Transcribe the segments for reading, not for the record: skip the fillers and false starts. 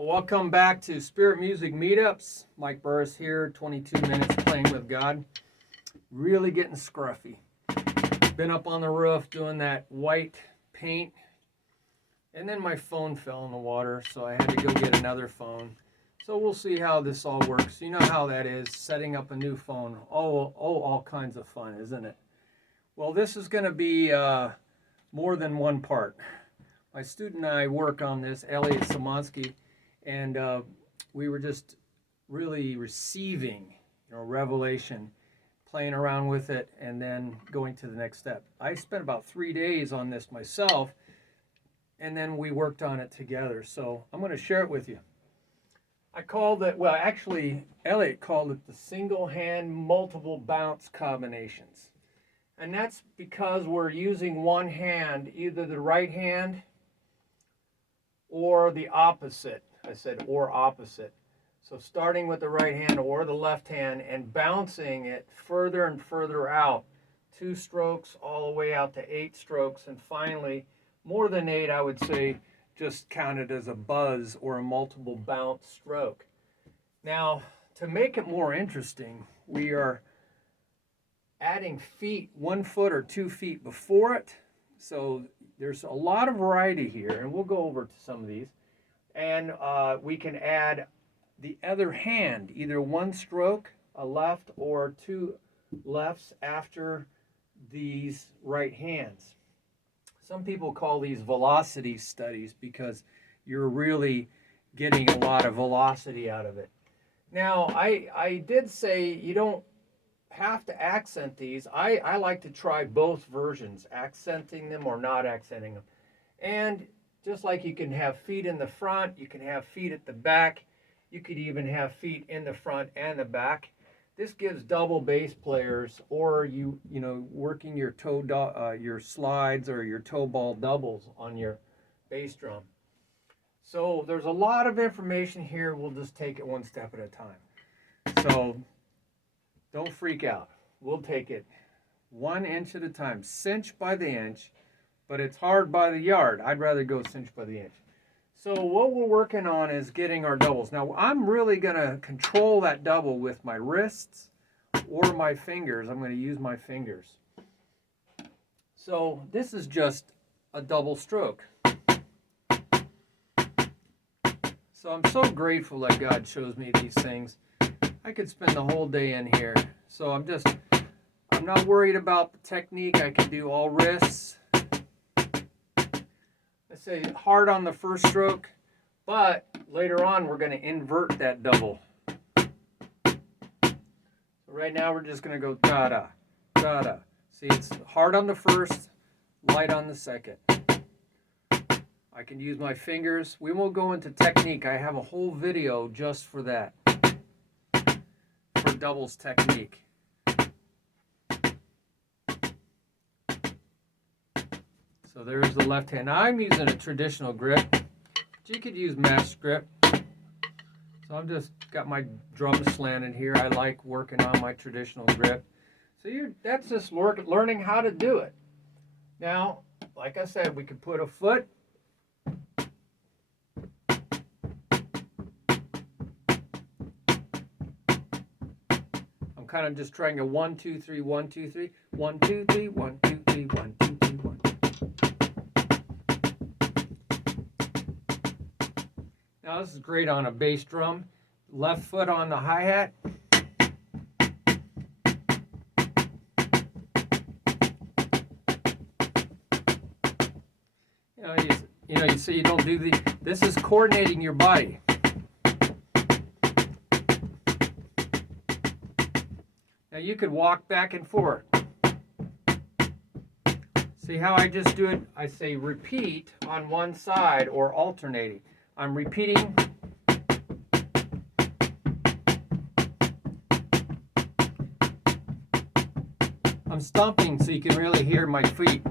Welcome back to Spirit Music Meetups. Mike Burris here, 22 minutes playing with God. Really getting scruffy. Been up on the roof doing that white paint, and then my phone fell in the water, so I had to go get another phone. So we'll see how this all works. You know how that is, setting up a new phone. All kinds of fun, isn't it? Well, this is going to be more than one part. My student and I work on this, Elliot Samansky, and we were just really receiving, revelation, playing around with it, and then going to the next step. I spent about 3 days on this myself, and then we worked on it together. So I'm going to share it with you. I called it, well, actually, Elliot called it the single hand multiple bounce combinations. And that's because we're using one hand, either the right hand or the opposite. I said or opposite. So starting with the right hand or the left hand and bouncing it further and further out. 2 strokes all the way out to 8 strokes. And finally, more than 8, I would say, just counted as a buzz or a multiple bounce stroke. Now, to make it more interesting, we are adding feet, 1 foot or 2 feet before it. So there's a lot of variety here, and we'll go over to some of these. And we can add the other hand, either 1 stroke, a left, or 2 lefts after these right hands. Some people call these velocity studies because you're really getting a lot of velocity out of it. Now, I did say you don't have to accent these. I like to try both versions, accenting them or not accenting them. And just like you can have feet in the front, you can have feet at the back, you could even have feet in the front and the back. This gives double bass players, or you working your your slides or your toe ball doubles on your bass drum. So there's a lot of information here. We'll just take it one step at a time. So don't freak out. We'll take it 1 inch at a time, cinch by the inch, but it's hard by the yard. I'd rather go cinch by the inch. So what we're working on is getting our doubles. Now I'm really gonna control that double with my wrists or my fingers. I'm gonna use my fingers. So this is just a double stroke. So I'm so grateful that God shows me these things. I could spend the whole day in here. So I'm not worried about the technique. I can do all wrists. I say hard on the first stroke, but later on we're going to invert that double. So right now we're just going to go da-da, da-da. See, it's hard on the first, light on the second. I can use my fingers. We won't go into technique. I have a whole video just for that, for doubles technique. So there's the left hand. Now I'm using a traditional grip, but you could use mesh grip. So I've just got my drum slanted here. I like working on my traditional grip. So that's just learning how to do it. Now, like I said, we could put a foot. I'm kind of just trying a 1, 2, 3, 1, 2, 3, 1, 2, 3, 1, 2, 3, 1, 2, 3, 1. Now this is great on a bass drum. Left foot on the hi-hat. So you don't do this is coordinating your body. Now you could walk back and forth. See how I just do it? I say repeat on one side or alternating. I'm repeating. I'm stomping so you can really hear my feet.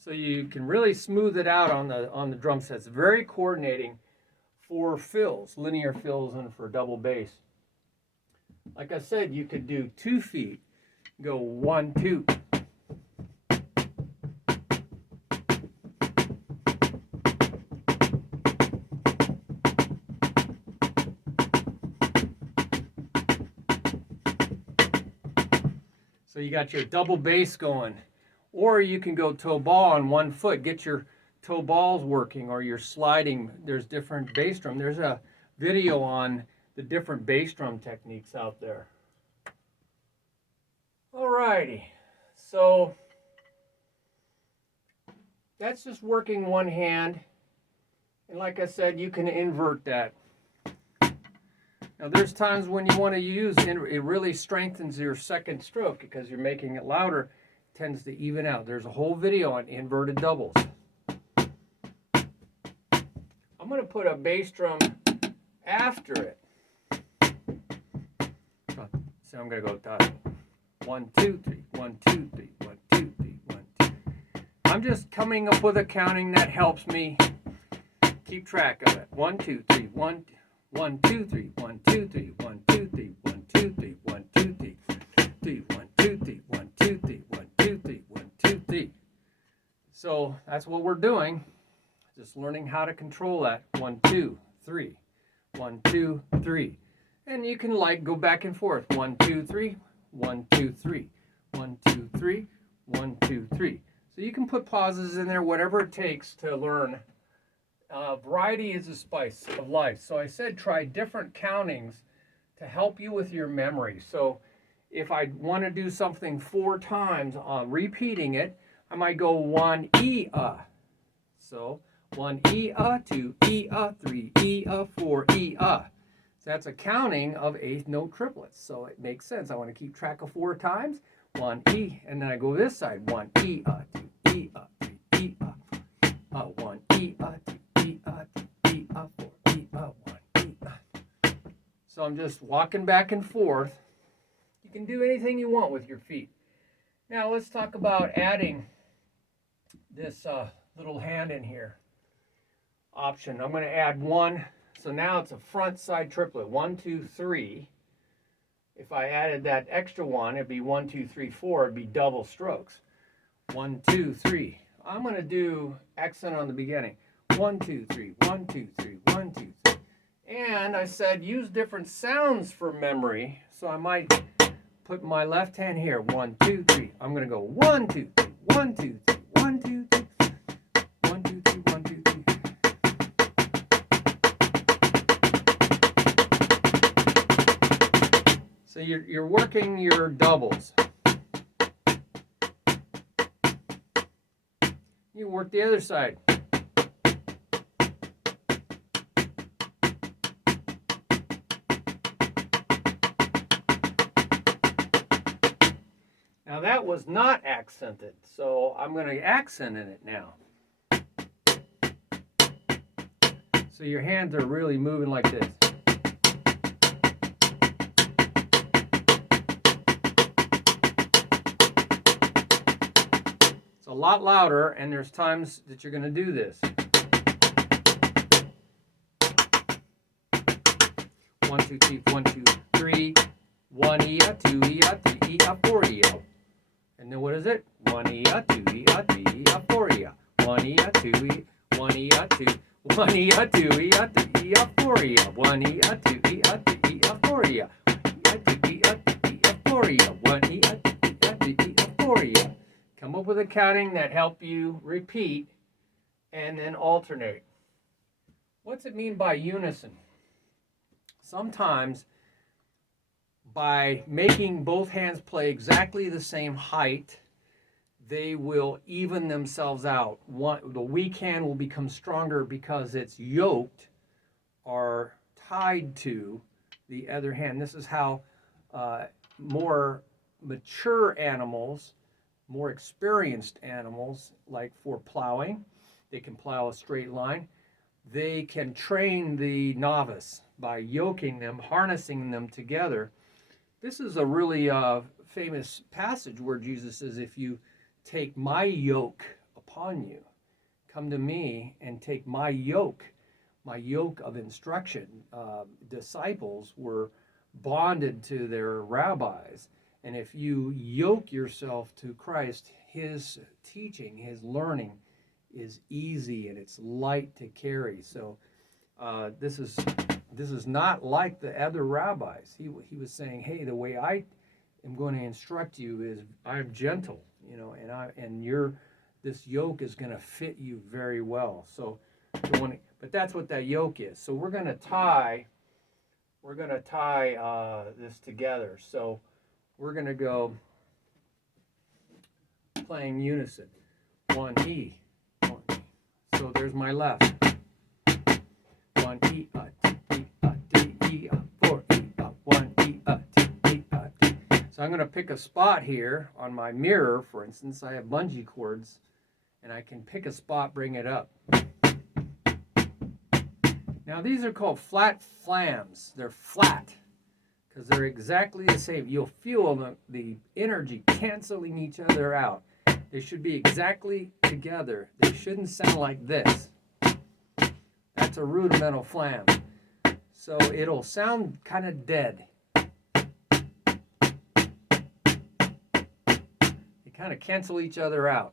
So you can really smooth it out on the drum set. It's very coordinating for fills, linear fills, and for double bass. Like I said, you could do 2 feet, go 1, 2. So you got your double bass going. Or you can go toe ball on 1 foot, get your toe balls working, or you're sliding. There's different bass drum. There's a video on the different bass drum techniques out there. Alrighty, so that's just working one hand. And like I said, you can invert that. Now there's times when you want to use, it really strengthens your second stroke because you're making it louder, it tends to even out. There's a whole video on inverted doubles. I'm going to put a bass drum after it. So I'm going to go 1, 2, 3, 1, 2, 3, 1, 2, 3, 1, 2. I'm just coming up with a counting that helps me keep track of it. 1, 2, 3, 1, 1, 2, 3, 1, 2, 3, 1, 2, 3, 1, 2, 3, 1, 2, 3, 3, 1, 2, 3, 1, 2, 3, 1, 2, 3, 1, 2, 3. So that's what we're doing. Just learning how to control that. 1, 2, 3, 1, 2, 3. And you can like go back and forth. 1, 2, 3, 1, 2, 3, 1, 2, 3, 1, 2, 3. So you can put pauses in there, whatever it takes to learn. Variety is the spice of life. So I said try different countings to help you with your memory. So if I want to do something 4 times on repeating it, I might go 1 E So 1 E 2 E 3 E 4 E So that's a counting of 8th note triplets. So it makes sense. I want to keep track of 4 times. 1 E, and then I go this side. 1 E 2 E 3 E 1 E 2 E 3 E 4 E 1 E. So I'm just walking back and forth. You can do anything you want with your feet. Now let's talk about adding this little hand in here option. I'm going to add 1. So now it's a front side triplet. 1, 2, 3. If I added that extra 1, it'd be 1, 2, 3, 4. It'd be double strokes. 1, 2, 3. I'm going to do accent on the beginning. 1, 2, 3, 1, 2, 3, 1, 2, 3. And I said use different sounds for memory. So I might put my left hand here. 1, 2, 3. I'm going to go 1, 2, 3, 1, 2, 3, 1, 2, 3. 1, 2, 3, 1, 2, 3. So you're working your doubles. You work the other side. Now that was not accented, so I'm going to accent in it now. So your hands are really moving like this. It's a lot louder, and there's times that you're going to do this. 1, 2, 3, 1, 2, 3. 1 E 2 E 3 E 4 E. And then what is it? 1 E 2 E 3 E 4 E. 1 E 2 E 1 E 2 1 E 2 E 3 E 4 E. 1 E 2 E 3 E 4 E. 2 E 3 4 E. 1 E 2 E 4 E. Come up with a counting that help you repeat and then alternate. What's it mean by unison? Sometimes by making both hands play exactly the same height, they will even themselves out. The weak hand will become stronger because it's yoked or tied to the other hand. This is how more mature animals, more experienced animals, like for plowing, they can plow a straight line. They can train the novice by yoking them, harnessing them together. This is a really famous passage where Jesus says, if you take my yoke upon you, come to me and take my yoke. my yoke of instruction. Disciples were bonded to their rabbis. And if you yoke yourself to Christ, his teaching, his learning is easy and it's light to carry. So this is not like the other rabbis. He was saying, hey, the way I am going to instruct you is I'm gentle, you know, and this yoke is going to fit you very well. So, but that's what that yoke is. So we're going to tie this together. So we're going to go playing unison. 1 E, 1 E. So there's my left. 1 E, 2 E, 3 E, 4 E, 1 E, 2 E, 3. So I'm going to pick a spot here on my mirror, for instance. I have bungee cords, and I can pick a spot, bring it up. Now these are called flat flams. They're flat because they're exactly the same. You'll feel the energy canceling each other out. They should be exactly together. They shouldn't sound like this. That's a rudimental flam. So it'll sound kind of dead. They kind of cancel each other out.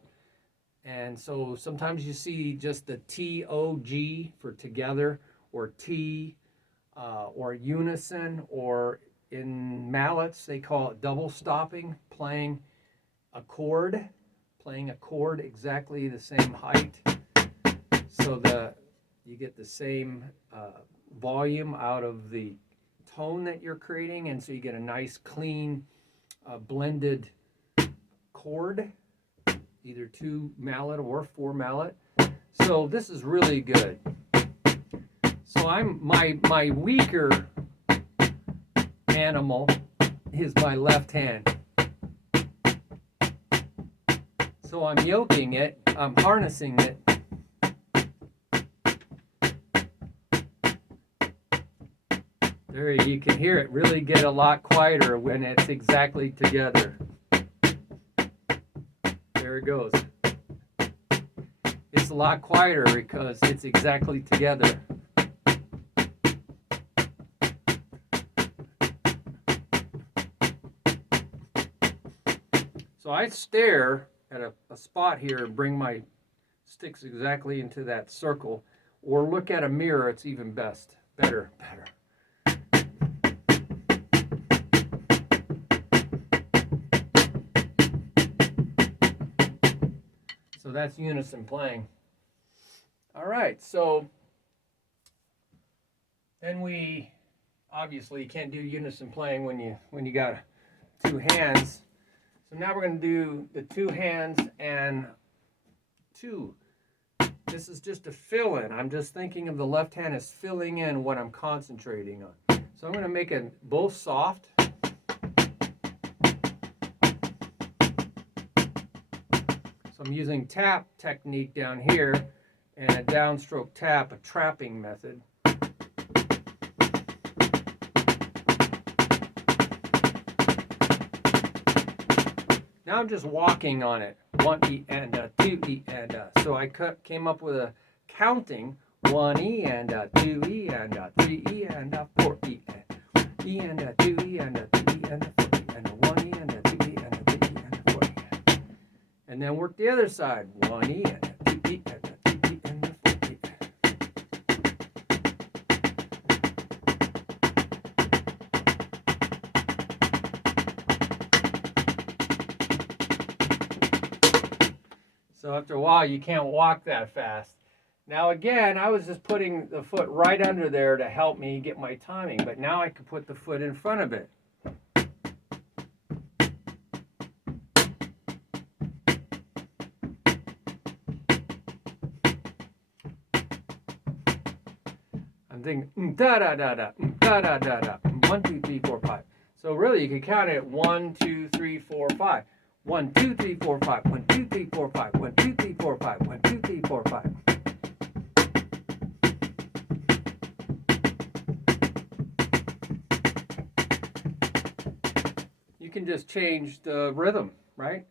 And so sometimes you see just the T-O-G for together, or T, or unison, or in mallets they call it double stopping, playing a chord exactly the same height, so you get the same volume out of the tone that you're creating, and so you get a nice clean blended chord, either 2 mallet or 4 mallet. So this is really good. So my weaker animal is my left hand. So I'm yoking it, I'm harnessing it. There you can hear it really get a lot quieter when it's exactly together. There it goes. It's a lot quieter because it's exactly together. So I stare at a spot here and bring my sticks exactly into that circle, or look at a mirror. It's even better. So that's unison playing. All right, so then we obviously can't do unison playing when you got 2 hands. So now we're going to do the 2 hands and 2. This is just a fill-in. I'm just thinking of the left hand as filling in what I'm concentrating on. So I'm going to make it both soft. So I'm using tap technique down here and a downstroke tap, a trapping method. Now I'm just walking on it. 1 E and 2 E and so I came up with a counting 1 E and 2 E and 3 E and 4 E and 2 E and 3 E and 4 E and 1 E and 2 E and 3 E and 4 E. And then work the other side. 1 E and 2 E and 3 E and 4 E. So after a while, you can't walk that fast. Now again, I was just putting the foot right under there to help me get my timing, but now I can put the foot in front of it. I'm thinking da da da da da da da da 1 2 3 4 5. So really, you can count it 1 2 3 4 5. 1 2 3 4 5. 1 2 3 4 5. 1 2 3 4 5. 1 2 3 4 5. You can just change the rhythm, right?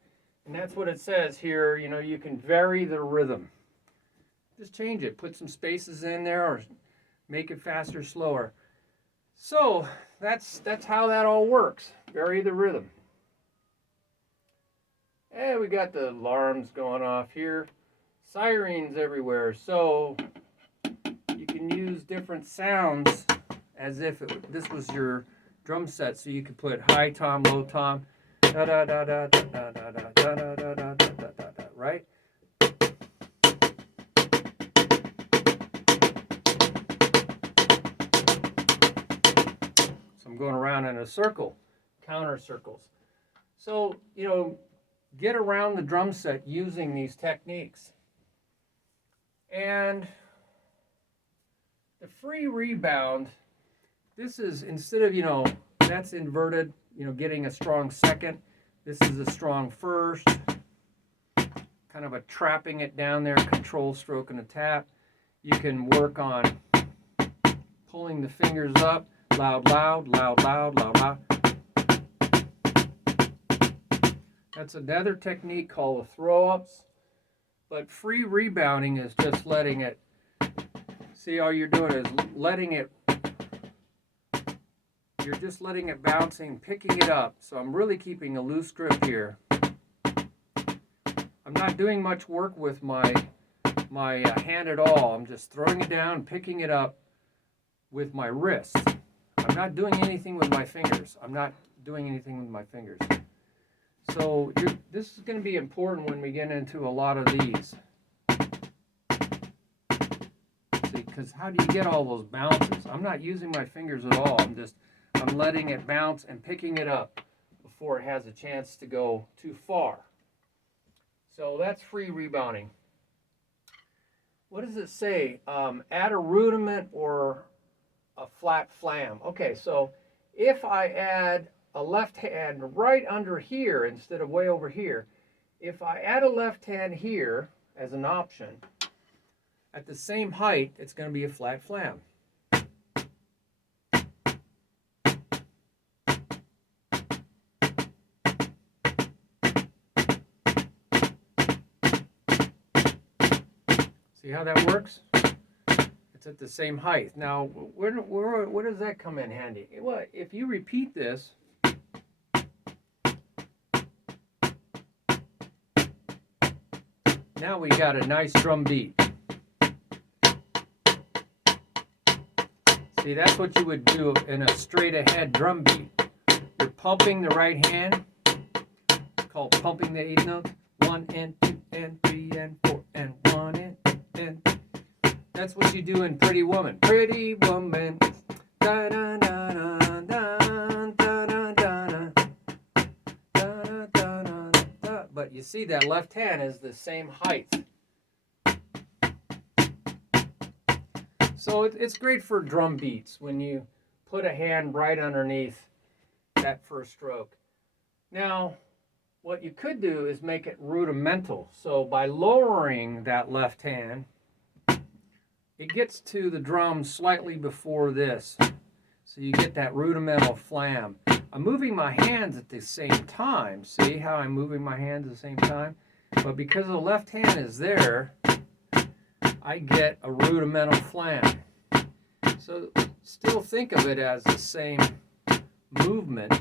And that's what it says here. You know, you can vary the rhythm. Just change it. Put some spaces in there, or make it faster, slower. So that's how that all works. Vary the rhythm. And we got the alarms going off here. Sirens everywhere. So you can use different sounds as if this was your drum set. So you could put high tom, low tom, da da da da da da da da da da da da da da, right? So I'm going around in a circle, counter circles. So, get around the drum set using these techniques. And the free rebound, this is, instead of, that's inverted, getting a strong second, this is a strong first, kind of a trapping it down there, control stroke and a tap. You can work on pulling the fingers up, loud, loud, loud, loud, loud, loud. That's another technique called the throw-ups. But free rebounding is just letting it, see, all you're doing is letting it, you're just letting it bouncing, picking it up. So I'm really keeping a loose grip here. I'm not doing much work with my hand at all. I'm just throwing it down, picking it up with my wrist. I'm not doing anything with my fingers. So this is going to be important when we get into a lot of these. See, because how do you get all those bounces? I'm not using my fingers at all. I'm letting it bounce and picking it up before it has a chance to go too far. So that's free rebounding. What does it say? Add a rudiment or a flat flam. Okay, so if I add a left hand right under here instead of way over here, if I add a left hand here as an option, at the same height, it's going to be a flat flam. See how that works? It's at the same height. Now, where does that come in handy? Well, if you repeat this, now we got a nice drum beat. See, that's what you would do in a straight ahead drum beat. You're pumping the right hand. It's called pumping the 8 notes. 1 and 2 and 3 and 4 and 1 and 2 and 3. That's what you do in Pretty Woman. Pretty Woman. Da, da, da, da, da, da, da, da, da, da, da. But you see that left hand is the same height. So it's great for drum beats when you put a hand right underneath that first stroke. Now, what you could do is make it rudimental. So by lowering that left hand, it gets to the drum slightly before this. So you get that rudimental flam. I'm moving my hands at the same time. See how I'm moving my hands at the same time? But because the left hand is there, I get a rudimental flam. So still think of it as the same movement.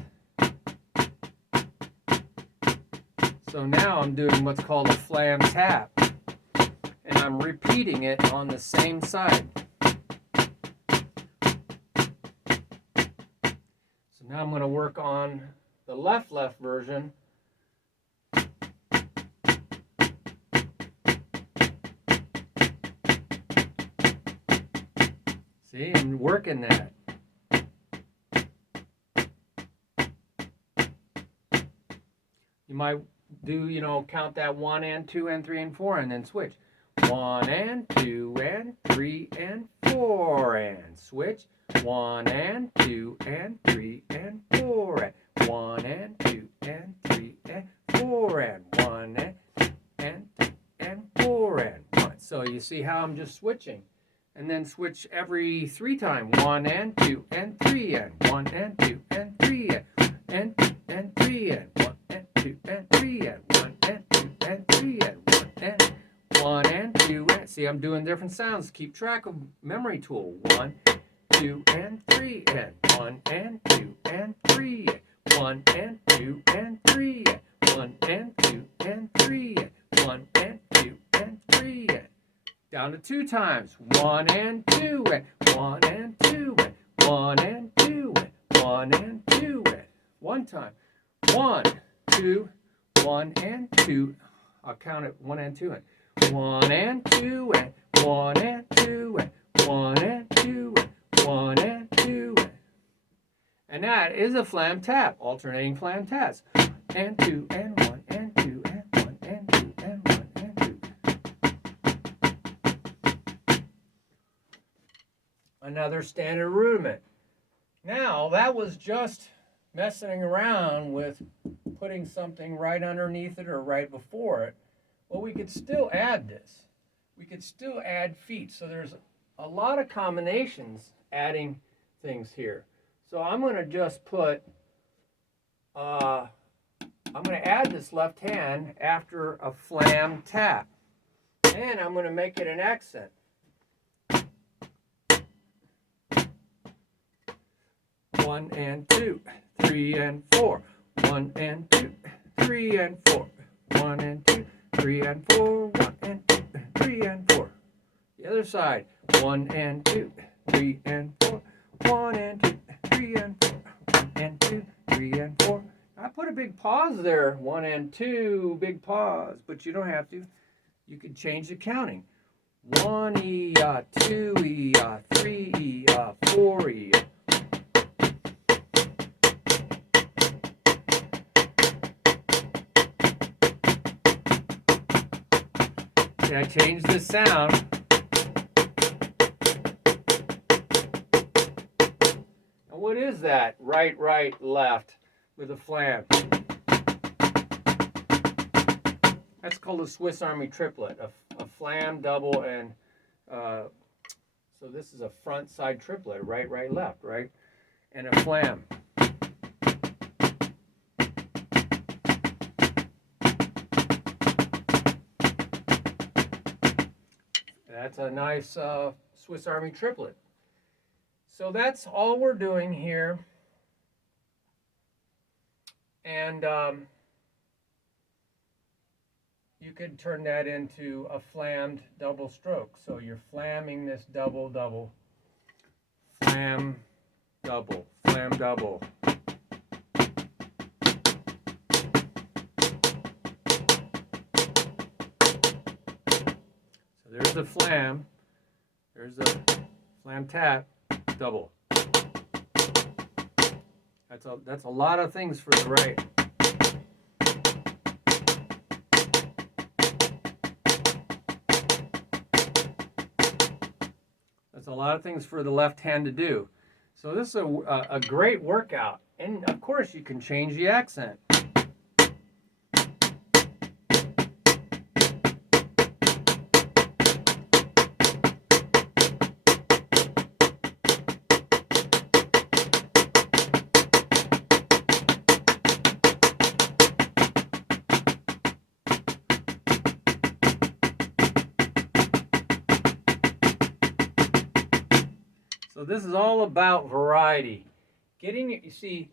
So now I'm doing what's called a flam tap. And I'm repeating it on the same side. So now I'm going to work on the left version. See, I'm working that. You might do, count that 1 and 2 and 3 and 4 and then switch. 1 and 2 and 3 and 4 and switch. 1 and 2 and 3 and 4 and 1 and 2 and 3 and 4 and 1 and 2 and 4 and 1. So you see how I'm just switching. And then switch every 3 times. 1 and 2 and 3 and 1 and 2 and 3 and 2 and 3 and 1 and 2 and 3 and 1 and 2 and 3 and 1 and 1 and 2 and. See, I'm I'm doing different sounds. Keep track of memory tool. 1, 2, and 3, and 1 and 2 and 3, 1 and 2 and 3, 1 and 2 and 3, 1 and 2 and 3. Down to 2 times. 1 and 2, 1 and 2, 1 and 2, 1 and 2. 1 time. 1, 2, 1 and 2. I'll count it 1 and 2. 1 and 2, 1 and 2, 1 and 2, 1 and 2. And that is a flam tap, alternating flam taps. And 2 and 1 and 2 and 1 and 2 and 1 and 2. Another standard rudiment. Now, that was just messing around with putting something right underneath it or right before it. Well, we could still add this. We could still add feet. So there's a lot of combinations adding things here. So I'm going to just put, I'm going to add this left hand after a flam tap. And I'm going to make it an accent. 1 and 2, 3 and 4. 1 and 2, 3 and 4. 1 and 2, 3 and 4. 1 and 2, 3 and 4. The other side. 1 and 2, 3 and 4. 1 and 2, 3 and 4. 1 and 2, 3 and 4. I put a big pause there. 1 and 2, big pause. But you don't have to. You can change the counting. 1 E, 2 E, 3 E, 4 E. I changed the sound. And what is that? Right, right, left with a flam. That's called a Swiss Army triplet. A flam, double, and so this is a front side triplet. Right, right, left, right? And a flam. That's a nice Swiss Army triplet. So that's all we're doing here. And you could turn that into a flammed double stroke. So you're flamming this double, double, flam, double, flam, double. There's the flam, there's the flam tap, double. That's a lot of things for the right. That's a lot of things for the left hand to do. So this is a great workout. And of course you can change the accent. So this is all about variety. You see,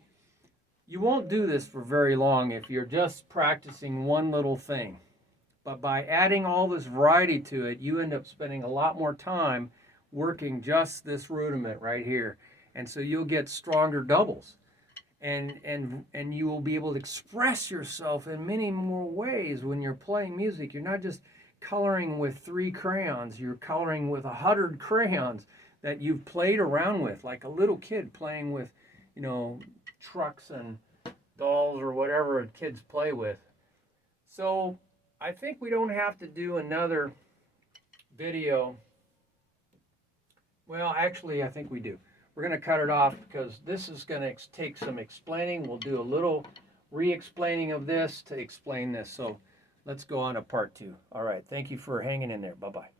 you won't do this for very long if you're just practicing one little thing. But by adding all this variety to it, you end up spending a lot more time working just this rudiment right here. And so you'll get stronger doubles. And you will be able to express yourself in many more ways when you're playing music. You're not just coloring with 3 crayons, you're coloring with 100 crayons that you've played around with, like a little kid playing with, you know, trucks and dolls or whatever kids play with. So I think we don't have to do another video. Well, actually, I think we do. We're going to cut it off because this is going to take some explaining. We'll do a little re-explaining of this to explain this. So let's go on to part 2. All right. Thank you for hanging in there. Bye-bye.